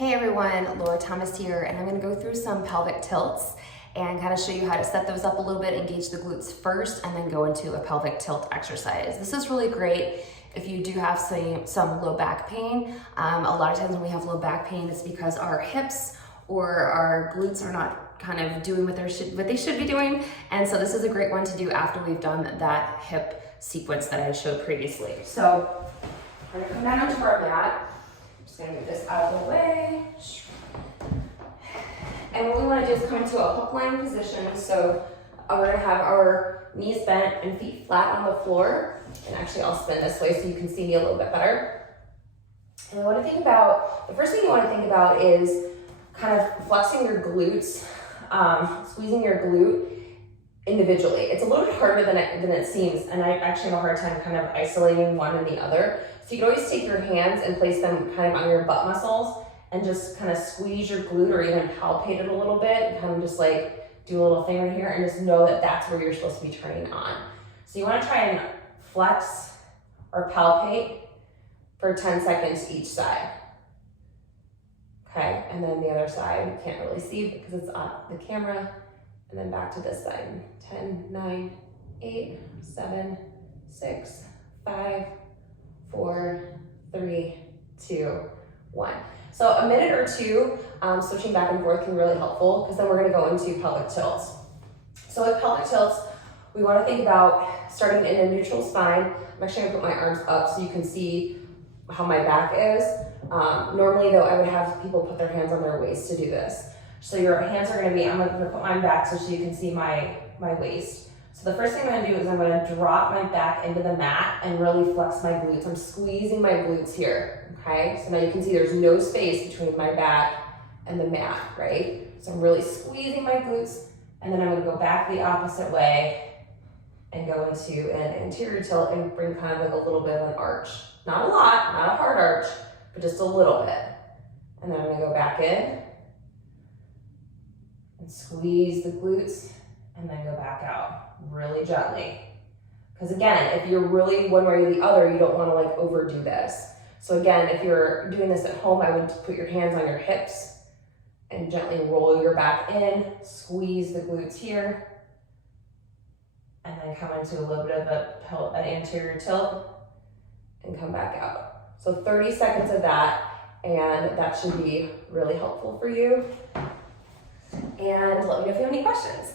Hey everyone, Laura Thomas here, and I'm going to go through some pelvic tilts and kind of show you how to set those up a little bit, engage the glutes first, and then go into a pelvic tilt exercise. This is really great if you do have some low back pain. A lot of times when we have low back pain, it's because our hips or our glutes are not kind of doing what they should be doing, and so this is a great one to do after we've done that hip sequence that I showed previously. So we're going to come down onto our mat. Just gonna move this out of the way. And what we want to do is come into a hook line position. So we're gonna have our knees bent and feet flat on the floor. And actually I'll spin this way so you can see me a little bit better. And we want to think about, the first thing you want to think about is kind of flexing your glutes, squeezing your glute individually. It's a little bit harder than it seems, and I actually have a hard time kind of isolating one and the other. So you can always take your hands and place them kind of on your butt muscles and just kind of squeeze your glute or even palpate it a little bit and kind of just like do a little thing right here and just know that that's where you're supposed to be turning on. So you want to try and flex or palpate for 10 seconds each side. Okay, and then the other side, you can't really see because it's on the camera. And then back to this side. 10, 9, 8, 7, 6, 5, 4, 3, 2, 1. So a minute or two, switching back and forth can be really helpful because then we're gonna go into pelvic tilts. So with pelvic tilts, we wanna think about starting in a neutral spine. I'm actually gonna put my arms up so you can see how my back is. Normally though, I would have people put their hands on their waist to do this. So your hands are gonna be, I'm gonna put mine back so you can see my waist. So the first thing I'm gonna do is I'm gonna drop my back into the mat and really flex my glutes. I'm squeezing my glutes here, okay? So now you can see there's no space between my back and the mat, right? So I'm really squeezing my glutes, and then I'm gonna go back the opposite way and go into an anterior tilt and bring kind of like a little bit of an arch. Not a lot, not a hard arch, but just a little bit. And then I'm gonna go back in and squeeze the glutes and then go back out really gently. Because again, if you're really one way or the other, you don't want to like overdo this. So again, if you're doing this at home, I would put your hands on your hips and gently roll your back in, squeeze the glutes here, and then come into a little bit of an anterior tilt and come back out. So 30 seconds of that, and that should be really helpful for you. And let me know if you have any questions.